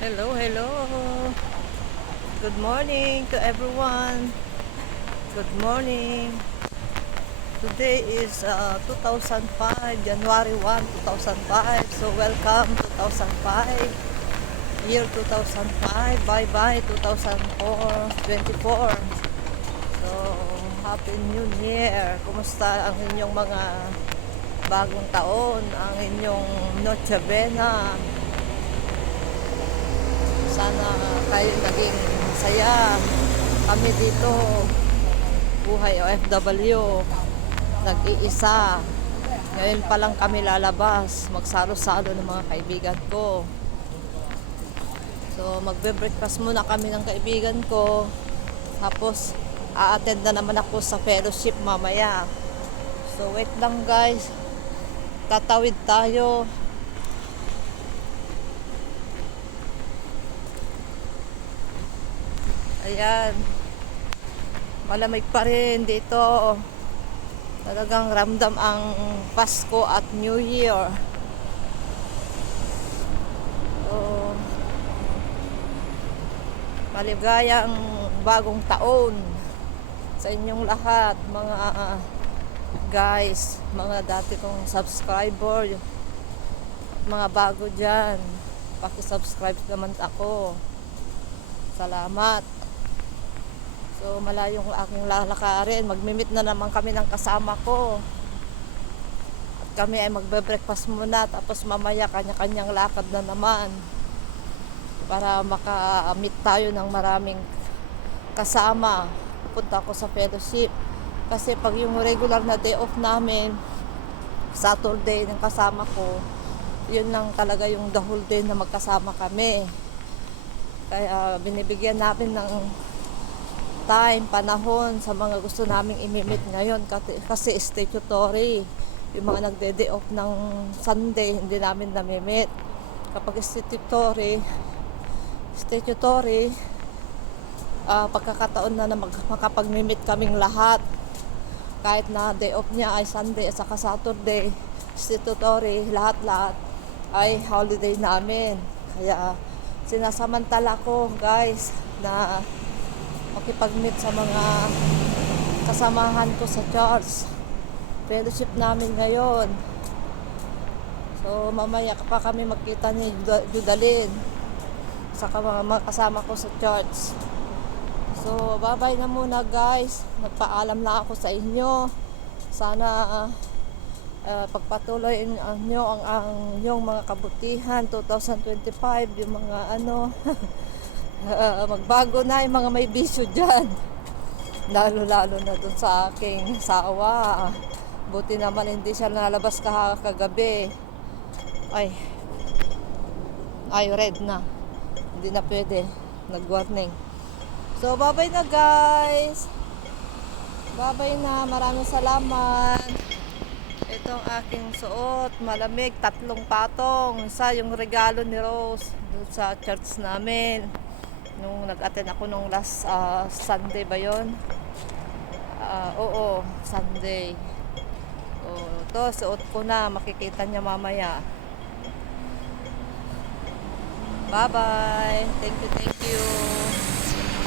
Hello, hello. Good morning to everyone. Good morning. Today is 2005, January 1, 2005. So welcome 2005. Year 2005. Bye-bye 2004, 24. So Happy New Year. Kumusta ang inyong mga bagong taon? Ang inyong Noche Buena? Sana kayo naging masaya. Kami dito, buhay OFW, nag-iisa. Ngayon pa lang kami lalabas, magsalo-salo ng mga kaibigan ko. So, magbe-breakfast muna kami ng kaibigan ko. Tapos, a-attend na naman ako sa fellowship mamaya. So, wait lang guys. Tatawid tayo. Ayan. Malamig pa rin dito. Talagang ramdam ang Pasko at New Year. So, maligayang bagong taon sa inyong lahat, mga guys, mga dati kong subscriber, mga bago dyan. Paki-subscribe naman ako. Salamat. So, malayong aking lalakarin. Magmimit na naman kami ng kasama ko. At kami ay magbe-breakfast muna. Tapos mamaya kanya-kanyang lakad na naman. Para maka-meet tayo ng maraming kasama. Pupunta ako sa fellowship. Kasi pag yung regular na day off namin, Saturday ng kasama ko, yun lang talaga yung the whole day na magkasama kami. Kaya binibigyan namin ng time, panahon sa mga gusto naming imimit ngayon kasi statutory. Yung mga nagde-day off ng Sunday, hindi namin namimit. Kapag statutory, pagkakataon na makapag-mimit kaming lahat. Kahit na day off niya ay Sunday at saka Saturday, statutory, lahat-lahat ay holiday namin. Kaya sinasamantala ko guys na makipag-meet sa mga kasamahan ko sa church. Fellowship namin ngayon. So mamaya pa kami magkita ni Judalyn saka mga kasama ko sa church. So bye-bye na muna guys. Nagpaalam na ako sa inyo. Sana pagpatuloy nyo ang yung mga kabutihan 2025, yung mga magbago na yung mga may bisyo dyan, lalo na dun sa aking sawa. Buti naman hindi siya nalabas kagabi. Ay red na, hindi na pwede, nag-warning. So bye bye na guys, bye bye na, maraming salamat. Itong aking suot, malamig, 3 patong. Isa yung regalo ni Rose doon sa church namin nung nag-attend ako nung last Sunday ba yun? Oo, Sunday. To suot ko na, makikita niya mamaya. Bye bye, thank you.